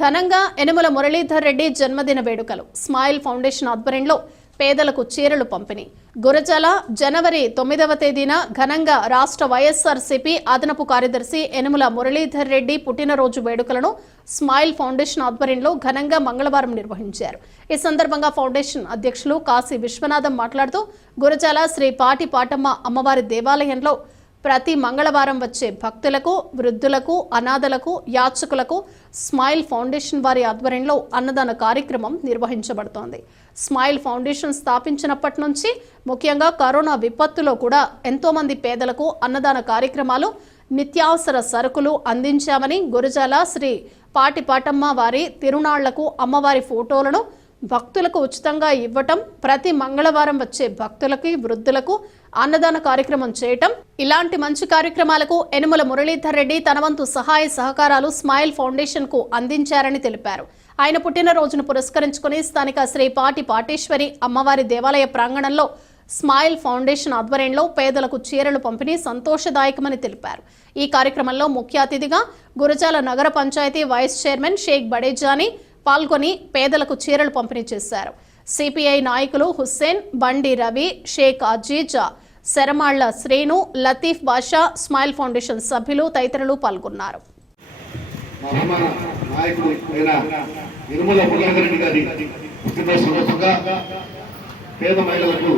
ఘనంగా యనమల మురళీధర్ రెడ్డి జన్మదిన వేడుకలు. స్మైల్ ఫౌండేషన్ ఆధ్వర్యంలో పేదలకు చీరలు పంపిణీ. గురజాల జనవరి తొమ్మిదవ తేదీన ఘనంగా రాష్ట్ర వైఎస్ఆర్సీపీ అదనపు కార్యదర్శి ఎనుమల మురళీధర్ రెడ్డి పుట్టినరోజు వేడుకలను స్మైల్ ఫౌండేషన్ ఆధ్వర్యంలో ఘనంగా మంగళవారం నిర్వహించారు. ఈ సందర్భంగా ఫౌండేషన్ అధ్యక్షులు కాశీ విశ్వనాథం మాట్లాడుతూ గురజాల శ్రీ పాటి పాటమ్మ అమ్మవారి దేవాలయంలో ప్రతి మంగళవారం వచ్చే భక్తులకు వృద్ధులకు అనాథలకు యాచకులకు స్మైల్ ఫౌండేషన్ వారి ఆధ్వర్యంలో అన్నదాన కార్యక్రమం నిర్వహించబడుతోంది. స్మైల్ ఫౌండేషన్ స్థాపించినప్పటి నుంచి ముఖ్యంగా కరోనా విపత్తులో కూడా ఎంతోమంది పేదలకు అన్నదాన కార్యక్రమాలు నిత్యావసర సరుకులు అందించామని గురజాల శ్రీ పాటిపాటమ్మ వారి తిరునాళ్ళకు అమ్మవారి ఫోటోలను భక్తులకు ఉచితంగా ఇవ్వటం ప్రతి మంగళవారం వచ్చే భక్తులకి వృద్ధులకు అన్నదాన కార్యక్రమం చేయటం ఇలాంటి మంచి కార్యక్రమాలకు యనుమల మురళీధర్ రెడ్డి తన వంతు సహాయ సహకారాలు స్మైల్ ఫౌండేషన్కు అందించారని తెలిపారు. ఆయన పుట్టినరోజును పురస్కరించుకుని స్థానిక శ్రీ పాటి పాటేశ్వరి అమ్మవారి దేవాలయ ప్రాంగణంలో స్మైల్ ఫౌండేషన్ ఆధ్వర్యంలో పేదలకు చీరలు పంపిణీ సంతోషదాయకమని తెలిపారు. ఈ కార్యక్రమంలో ముఖ్య అతిథిగా గురజాల నగర పంచాయతీ వైస్ చైర్మన్ షేక్ బడేజాని పాల్గొని పేదలకు చీరలు పంపిణీ చేశారు సిపిఐ నాయకులు హుస్సేన్ బండి రవి షేక్ అజీజా శరమాళ్ళ శ్రేణు లతీఫ్ బాషా స్మైల్ ఫౌండేషన్ సభ్యులు తదితరులు పాల్గొన్నారు పేద మహిళలకు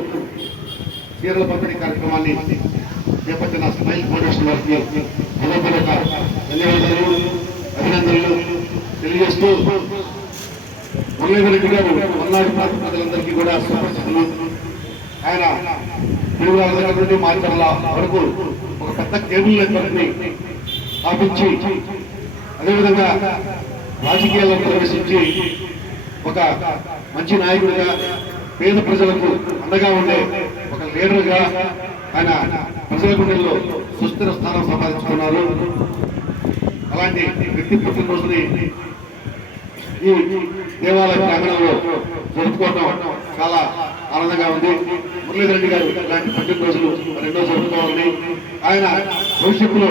చీరల పంపిణీ కార్యక్రమాన్ని చేపట్టిన స్మైల్ ఫౌండేషన్ వారికి హృదయపూర్వక ధన్యవాదాలు అభినందనలు తెలియజేస్తూ మురళీధరెడ్డి గారు మల్నాడు ప్రాంత ప్రజలందరికీ కూడా సుపరిచితులు ఆయన తిరుమల దగ్గర నుండి వరకు ఒక పెద్ద కేబుల్ నెట్వర్క్ని స్థాపించి అదేవిధంగా రాజకీయాల్లో ప్రవేశించి ఒక మంచి నాయకుడిగా పేద ప్రజలకు అండగా ఉండే ఒక లీడర్గా ఆయన ప్రజల గుండెల్లో సుస్థిర స్థానం సంపాదించుకున్నారు. అలాంటి వ్యక్తి పుట్టినరోజుని ఈ దేవాలయ ప్రాంగణంలో జరుపుకోవడం చాలా ఆనందంగా ఉంది. మురళీధరెడ్డి గారు ఇలాంటి పుట్టినరోజులు రెండో జరుపుకోవాలని ఆయన భవిష్యత్తులో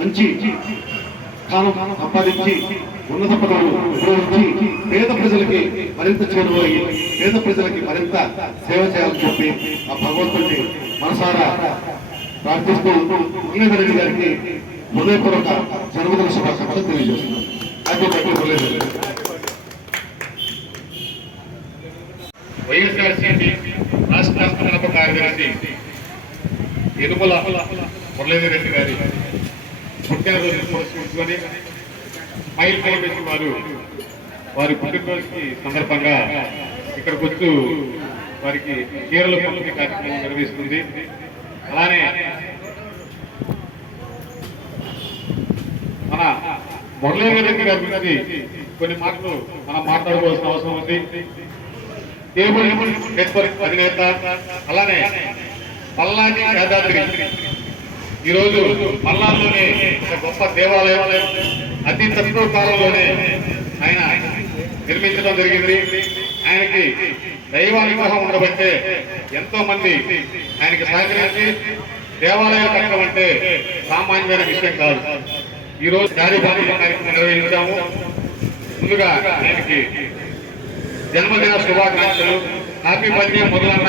మంచి స్థానం సంపాదించి ఉన్నత పదవులు ఉపయోగించి పేద ప్రజలకి మరింత చేరువయ్యి పేద ప్రజలకి మరింత సేవ చేయాలని చెప్పి ఆ భగవంతుడిని మనసారా ప్రార్థిస్తూ మురళీధరెడ్డి గారికి హృదయపూర్వక జన్మదిన శుభాకాంక్షలు తెలియజేస్తున్నాను. Happy birthday Muralidhar Reddy YSRCP రాష్ట్ర అదనపు కార్యదర్శి ఎనుమల మురళీధర్ రెడ్డి గారి పుట్టినరోజు పురస్కరించుకొని మైల్ ఫౌండేషన్ వారు వారి పుట్టినరోజుకి సందర్భంగా ఇక్కడికి వచ్చి వారికి చీరల పంపిణీ కార్యక్రమం నిర్వహిస్తుంది. అలానే మన మురళీధర్ రెడ్డి గారి గురించి కొన్ని మాటలు మనం మాట్లాడుకోవాల్సిన అవసరం ఉంది. కేబుల్ నెట్వర్క్ అధినేత అలానే పల్నాటి యాదాద్రి. ఈరోజు పల్నాడులోనే ఒక గొప్ప దేవాలయం అతి తక్కువ కాలంలోనే ఆయన నిర్మించడం జరిగింది. ఆయనకి దైవానుగ్రహం ఉండబట్టే ఎంతో మంది ఆయనకి సహకరించి దేవాలయం కట్టడం అంటే సామాన్యమైన విషయం కాదు. ఈ రోజు కార్యక్రమం కార్యక్రమం నిర్వహించాము. ముందుగా ఆయనకి జన్మదిన శుభాకాంక్షలు. హ్యాపీ బర్త్డే మొదలన్న.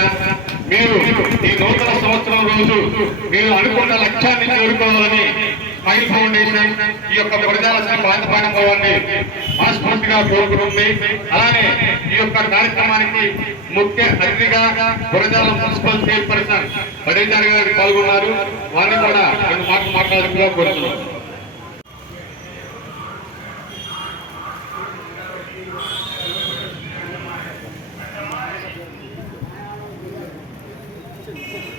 మీరు ఈ నూతన సంవత్సరం రోజు మీరు అనుకున్న లక్ష్యాన్ని చేరుకోవాలని స్మైల్ ఫౌండేషన్ ఈ యొక్క ప్రజాలసిన బాధపాఠం మనస్ఫూర్తిగా కోరుకుంటుంది. అలానే ఈ యొక్క కార్యక్రమానికి ముఖ్య అతిథిగా గురజాల మున్సిపల్ చైర్పర్సన్ బడేజారి గారు పాల్గొన్నారు. వారిని కూడా రెండు మాటలు మాట్లాడుతుగా కోరుతున్నాం.